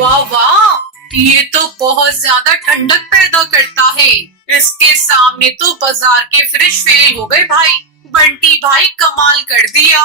वाह वाह, ये तो बहुत ज्यादा ठंडक पैदा करता है। इसके सामने तो बाजार के फ्रिज फेल हो गए भाई। बंटी भाई कमाल कर दिया।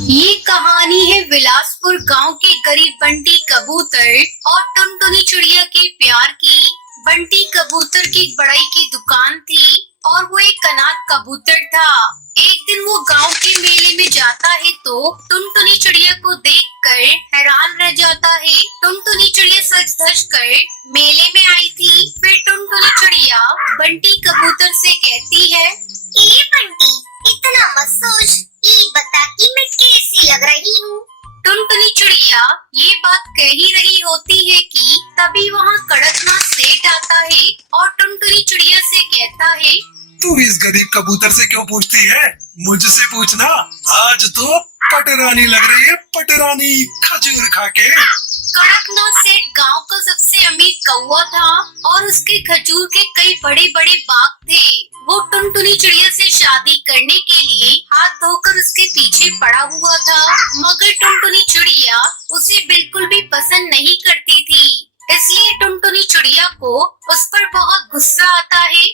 ये कहानी है बिलासपुर गांव के गरीब बंटी कबूतर और टुनटुनी चिड़िया के प्यार की। बंटी कबूतर की बड़ाई की दुकान थी और वो एक अनाथ कबूतर था। एक दिन वो गांव के मेले में जाता है तो टुनटुनी चिड़िया को देखकर हैरान रह जाता है। टुनटुनी चिड़िया सज धज कर मेले में आई थी। फिर टुनटुनी चिड़िया बंटी कबूतर से कहती है, ये बंटी, इतना मत सोच, ये बता कि मैं कैसी लग रही हूँ। टुनटुनी चिड़िया ये बात कह ही रही होती है कि तभी वहाँ कड़कनाथ सेठ आता है और टुनटुनी चिड़िया से कहता है, तू इस गरीब कबूतर से क्यों पूछती है? मुझसे पूछना। आज तो पटरानी लग रही है, पटरानी खजूर खा के। कड़कनाथ सेठ गांव का सबसे अमीर कौवा था और उसके खजूर के कई बड़े बड़े बाग थे। वो टुनटुनी चिड़िया से शादी करने के लिए हाथ धोकर उसके पीछे पड़ा हुआ था, मगर टुनटुनी चिड़िया उसे बिल्कुल भी पसंद नहीं करती थी। इसलिए टुनटुनी चिड़िया को उस पर बहुत गुस्सा आता है।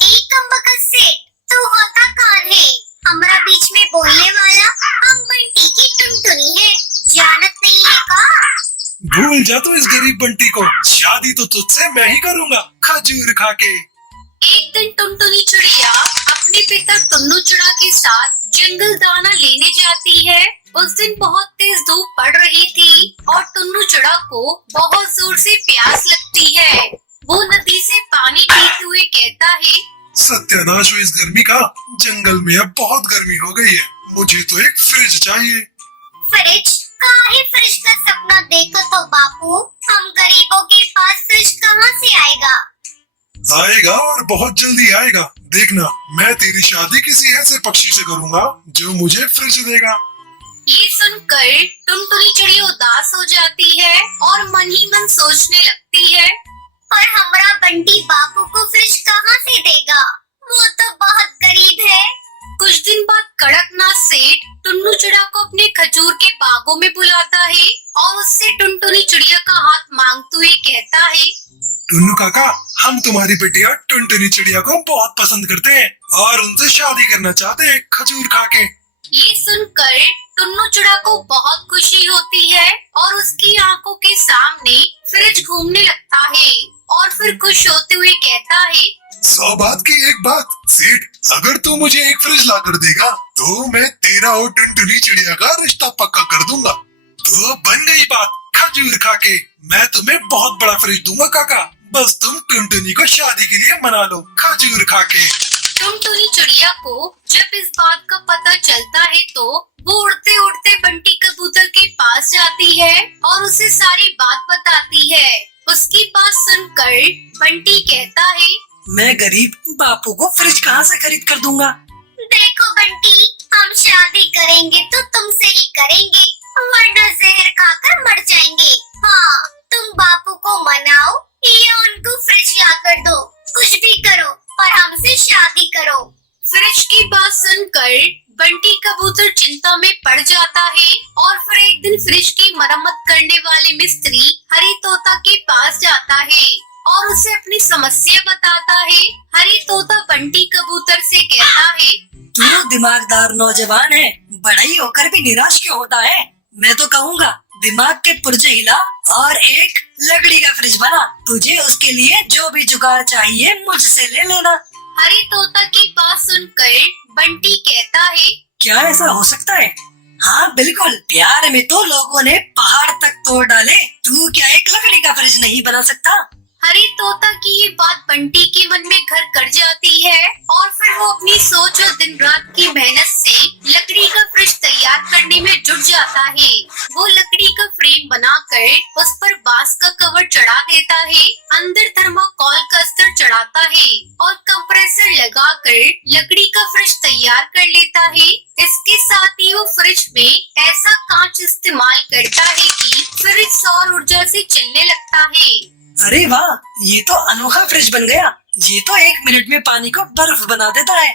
एक कमबख्त सेठ, तू होता कौन है? हमारा बीच में बोलने वाला? हम बंटी की टुनटुनी है, जानत नहीं है का? भूल जा तू इस गरीब बंटी को। शादी तो तुझसे मैं ही करूँगा, खजूर खा के। एक दिन टुनटुनी चिड़िया अपने पिता टुन्नू चिड़ा के साथ जंगल दाना लेने जाती है। उस दिन बहुत तेज धूप पड़ रही थी और टुन्नू चिड़ा को बहुत जोर से प्यास लगती है। वो नदी से पानी पीते हुए कहता है, सत्यानाश हो इस गर्मी का। जंगल में अब बहुत गर्मी हो गई है, मुझे तो एक फ्रिज चाहिए। फ्रिज? काहे फ्रिज का सपना देखो तो बापू, हम गरीबों के पास फ्रिज कहाँ से आएगा? आएगा और बहुत जल्दी आएगा। देखना, मैं तेरी शादी किसी ऐसे पक्षी से करूँगा जो मुझे फ्रिज देगा। ये सुनकर टुनटुनी चिड़िया उदास हो जाती है और मन ही मन सोचने लगती है, और हमारा बंटी बापू को फ्रिज कहाँ से देगा? वो तो बहुत गरीब है। कुछ दिन बाद कड़कनाथ सेठ टुन्नू चिड़ा को अपने खजूर के बागों में बुलाता है और उससे टुनटुनी चिड़िया का हाथ मांगते हुए कहता है, टुन्नू काका, हम तुम्हारी बिटिया टुनटुनी चिड़िया को बहुत पसंद करते हैं और उनसे शादी करना चाहते हैं, खजूर खा के। ये सुनकर टुन्नू चिड़ा को बहुत खुशी होती है और उसकी आंखों के सामने फ्रिज घूमने लगता है और फिर खुश होते हुए कहता है, 100 बात की एक बात सेठ, अगर तू मुझे एक फ्रिज ला कर देगा तो मैं तेरा और टुनटुनी चिड़िया का रिश्ता पक्का कर दूंगा। तो बन गई बात, खजूर खा के। मैं तुम्हें बहुत बड़ा फ्रिज दूंगा काका, बस तुम टुनटुनी को शादी के लिए मना लो, खजूर खा के। टुनटुनी चिड़िया को जब इस बात का पता चलता है तो वो उड़ते उड़ते बंटी कबूतर के पास जाती है और उसे सारी बात बताती है। उसकी बात सुनकर बंटी कहता है, मैं गरीब बापू को फ्रिज कहाँ से खरीद कर दूंगा? देखो बंटी, हम शादी करेंगे तो तुमसे ही करेंगे, वरना जहर खाकर मर जाएंगे। हाँ, तुम बापू को मनाओ या उनको फ्रिज ला कर दो, कुछ भी करो और हमसे शादी करो। फ्रिज की बात सुनकर बंटी कबूतर चिंता में पड़ जाता है और फिर एक दिन फ्रिज की मरम्मत करने वाले मिस्त्री हरी तोता के पास जाता है और उसे अपनी समस्या बताता है। हरी तोता बंटी कबूतर से कहता है, तू दिमागदार नौजवान है, बड़ा ही होकर भी निराश क्यों होता है? मैं तो कहूँगा दिमाग के पुर्जे हिला और एक लकड़ी का फ्रिज बना। तुझे उसके लिए जो भी जुगाड़ चाहिए मुझसे ले लेना। हरी तोता की बात सुनकर बंटी कहता है, क्या ऐसा हो सकता है? हाँ बिल्कुल, प्यार में तो लोगों ने पहाड़ तक तोड़ डाले, तू क्या एक लकड़ी का फ्रिज नहीं बना सकता? हरी तोता की ये बात बंटी के मन में घर कर जाती है और फिर वो अपनी सोच और दिन रात की मेहनत से लकड़ी का फ्रिज तैयार करने में जुट जाता है। वो लकड़ी का फ्रेम बनाकर उस पर बांस का कवर चढ़ा देता है, अंदर थर्माकोल का अस्तर चढ़ाता है और कंप्रेसर लगाकर लकड़ी का फ्रिज तैयार कर लेता है। इसके साथ ही वो फ्रिज में ऐसा कांच इस्तेमाल करता है कि फ्रिज सौर ऊर्जा से चलने लगता है। अरे वाह, ये तो अनोखा फ्रिज बन गया। ये तो 1 मिनट में पानी को बर्फ बना देता है।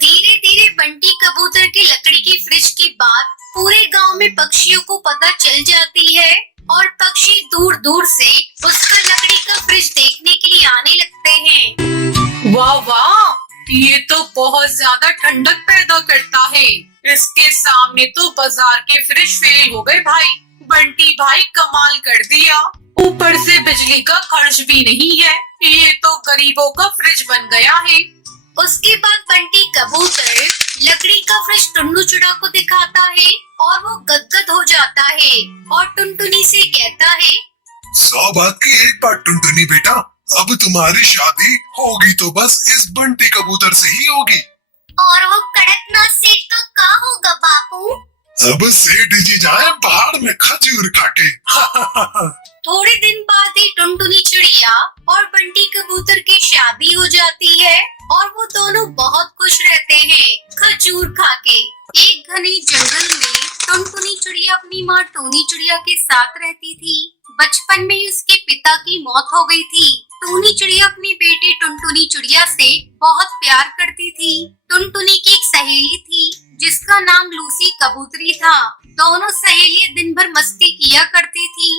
धीरे धीरे बंटी कबूतर की लकड़ी की फ्रिज की बात पूरे गांव में पक्षियों को पता चल जाती है और पक्षी दूर दूर से उसका लकड़ी का फ्रिज देखने के लिए आने लगते हैं। वाह वाह, ये तो बहुत ज्यादा ठंडक पैदा करता है। इसके सामने तो बाजार के फ्रिज फेल हो गए भाई। बंटी भाई कमाल कर दिया, ऊपर से बिजली का खर्च भी नहीं है। ये तो गरीबों का फ्रिज बन गया है। उसके बाद बंटी कबूतर लकड़ी का फ्रिज टुन्नू चिड़िया को दिखाता है और वो गदगद हो जाता है और टुनटुनी से कहता है, 100 बात की एक बात टुनटुनी बेटा, अब तुम्हारी शादी होगी तो बस इस बंटी कबूतर से ही होगी। और वो कड़कनाथ सेठ का क्या होगा बापू? अब सेठ जी जाए पहाड़ में खजूर खाके। थोड़े दिन बाद ही टुनटुनी चिड़िया और बंटी कबूतर की शादी हो जाती है और वो दोनों बहुत खुश रहते हैं खजूर खाके। एक घने जंगल में टुनटुनी चिड़िया अपनी माँ टूनी चिड़िया के साथ रहती थी। बचपन में ही उसके पिता की मौत हो गई थी। टूनी चिड़िया अपनी बेटी टुनटुनी चिड़िया से बहुत प्यार करती थी। टुनटुनी की एक सहेली थी जिसका नाम लूसी कबूतरी था। दोनों सहेलियां दिन भर मस्ती किया करती थी।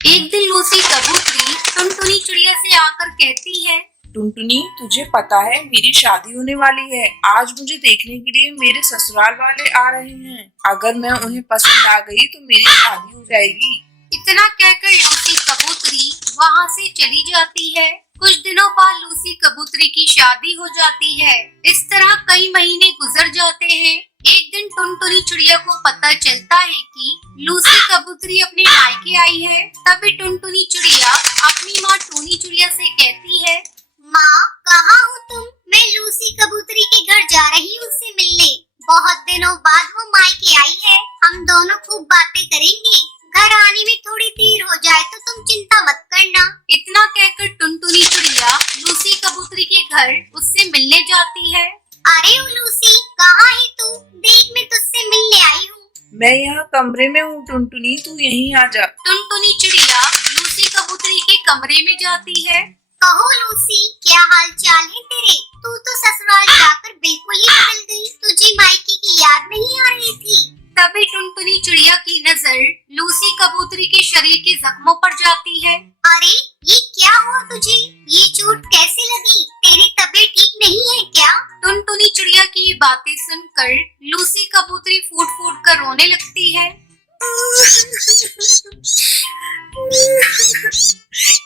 एक दिन लूसी कबूतरी टुनटुनी चिड़िया से आकर कहती है, टुनटुनी, तुझे पता है मेरी शादी होने वाली है। आज मुझे देखने के लिए मेरे ससुराल वाले आ रहे हैं। अगर मैं उन्हें पसंद आ गई तो मेरी शादी हो जाएगी। इतना कहकर लूसी कबूतरी वहाँ से चली जाती है। कुछ दिनों बाद लूसी कबूतरी की शादी हो जाती है। इस तरह कई महीने गुजर जाते हैं। एक दिन टुनटुनी चिड़िया को पता चलता है कि लूसी कबूतरी अपने मायके आई है। तभी टुनटुनी चिड़िया अपनी माँ टूनी चिड़िया से कहती है, माँ कहाँ हो तुम? मैं लूसी कबूतरी के घर जा रही हूँ उससे मिलने। बहुत दिनों बाद वो मायके आई है, हम दोनों खूब बातें करेंगे। घर आने में थोड़ी देर हो जाए तो तुम चिंता मत करना। इतना कहकर टुनटुनी चिड़िया लूसी कबूतरी के घर उससे मिलने जाती है। अरे ओ लूसी, कहाँ है तू? देख मैं तुझसे मिलने आई हूँ। मैं यहाँ कमरे में हूँ टुनटुनी, तू यहीं आ जा। टुनटुनी चिड़िया लूसी कबूतरी के कमरे में जाती है। कहो लूसी, क्या हाल चाल है तेरे? तू तो ससुराल जाकर बिल्कुल ही बदल गई। तुझे मायके की याद नहीं आ रही थी? तभी टुनटुनी चिड़िया की नजर लूसी कबूतरी के शरीर के जख्मों पर जाती है। अरे ये क्या हुआ तुझे? ये चोट कैसे लगी? तेरी तबीयत ठीक नहीं है क्या? टुनटुनी चिड़िया की ये बातें सुनकर लूसी कबूतरी फूट फूट कर रोने लगती है।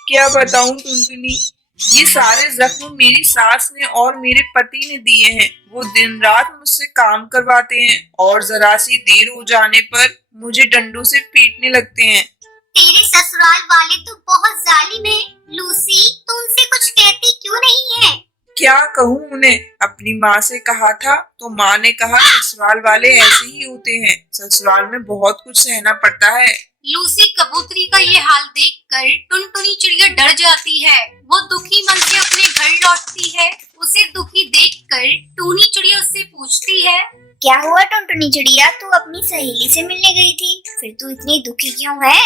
क्या बताऊँ टुनटुनी, ये सारे जख्म मेरी सास ने और मेरे पति ने दिए हैं। वो दिन रात मुझसे काम करवाते हैं और जरा सी देर हो जाने पर मुझे डंडों से पीटने लगते हैं। तेरे ससुराल वाले तो बहुत जालिम हैं। लूसी, तू उनसे कुछ कहती क्यों नहीं है? क्या कहूँ उन्हें, अपनी माँ से कहा था तो माँ ने कहा ससुराल वाले ऐसे ही होते हैं, ससुराल में बहुत कुछ सहना पड़ता है। लूसी कबूतरी का ये हाल देखकर टुनटुनी चिड़िया डर जाती है। वो दुखी मन से अपने घर लौटती है। उसे दुखी देखकर टूनी चिड़िया उससे पूछती है, क्या हुआ टुनटुनी चिड़िया, तू अपनी सहेली से मिलने गई थी, फिर तू इतनी दुखी क्यों है?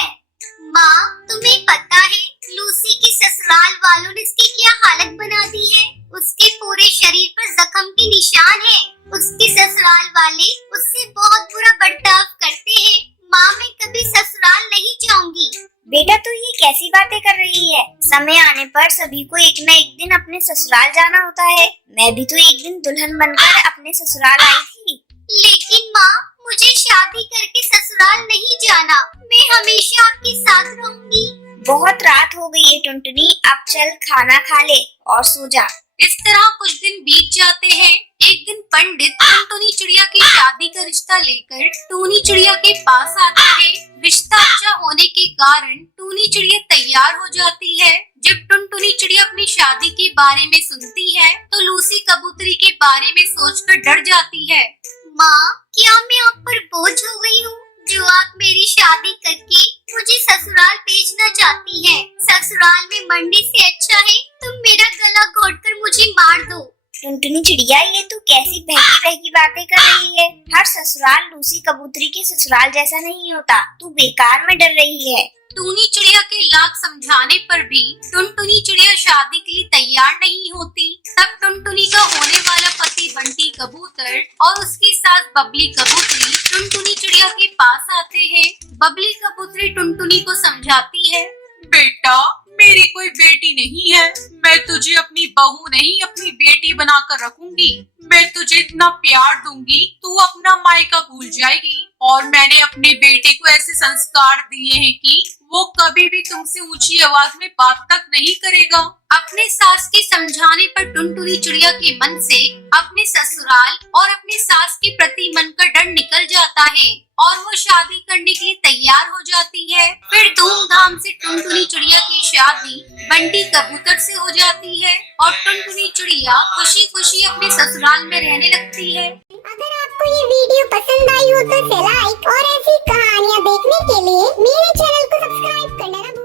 माँ तुम्हें पता है लूसी के ससुराल वालों ने इसकी क्या हालत बना दी है? उसके पूरे शरीर पर जख्म के निशान है। उसके ससुराल वाले उससे बहुत बुरा बर्ताव करते हैं। माँ मैं कभी ससुराल नहीं जाऊंगी। बेटा तू ये कैसी बातें कर रही है? समय आने पर सभी को एक न एक दिन अपने ससुराल जाना होता है। मैं भी तो एक दिन दुल्हन बनकर अपने ससुराल आई थी। लेकिन माँ मुझे शादी करके ससुराल नहीं जाना। मैं हमेशा आपके साथ रहूंगी। बहुत रात हो गई है टुनटुनी, अब चल खाना खा ले और सो जा। इस तरह कुछ दिन बीत जाते हैं। एक दिन पंडित टुनटुनी चिड़िया की शादी का रिश्ता लेकर टूनी चिड़िया के पास आता है। रिश्ता अच्छा होने के कारण टूनी चिड़िया तैयार हो जाती है। जब टुनटुनी चिड़िया अपनी शादी के बारे में सुनती है तो लूसी कबूतरी के बारे में सोचकर डर जाती है। माँ क्या मैं आप पर बोझ हो गई हूँ जो आप मेरी शादी करके मुझे ससुराल भेजना चाहती हैं? ससुराल में मरने से अच्छा है तुम मेरा गला घोटकर मुझे मार दो। टुनटुनी चिड़िया ये तू कैसी बहकी बहकी बातें कर रही है? हर ससुराल लूसी कबूतरी के ससुराल जैसा नहीं होता। तू बेकार में डर रही है। टूनी चिड़िया के लाख समझाने पर भी टुनटुनी चिड़िया शादी के लिए तैयार नहीं होती। तब टुनटुनी का होने वाला पति बंटी कबूतर और उसकी सास बबली कबूतरी टुनटुनी चिड़िया के पास आते हैं। पुत्री टुनटुनी को समझाती है। बेटा, मेरी कोई बेटी नहीं है। मैं तुझे अपनी बहू नहीं, अपनी बेटी बनाकर रखूंगी। मैं तुझे इतना प्यार दूंगी, तू अपना मायका भूल जाएगी। और मैंने अपने बेटे को ऐसे संस्कार दिए हैं कि वो कभी भी तुमसे ऊंची आवाज में बात तक नहीं करेगा। अपने सास के समझाने पर टुनटुनी चिड़िया के मन से अपने ससुराल और अपनी सास के प्रति मन का डर निकल जाता है और वो शादी करने के लिए तैयार हो जाती है। फिर धूमधाम से टुनटुनी चिड़िया की शादी बंटी कबूतर से हो जाती है और टुनटुनी चिड़िया खुशी खुशी अपने ससुराल में रहने लगती है। अगर आपको ये वीडियो पसंद आई हो तो इसे लाइक और ऐसी कहानियाँ देखने के लिए मेरे चैनल को सब्सक्राइब करना ना भूलें।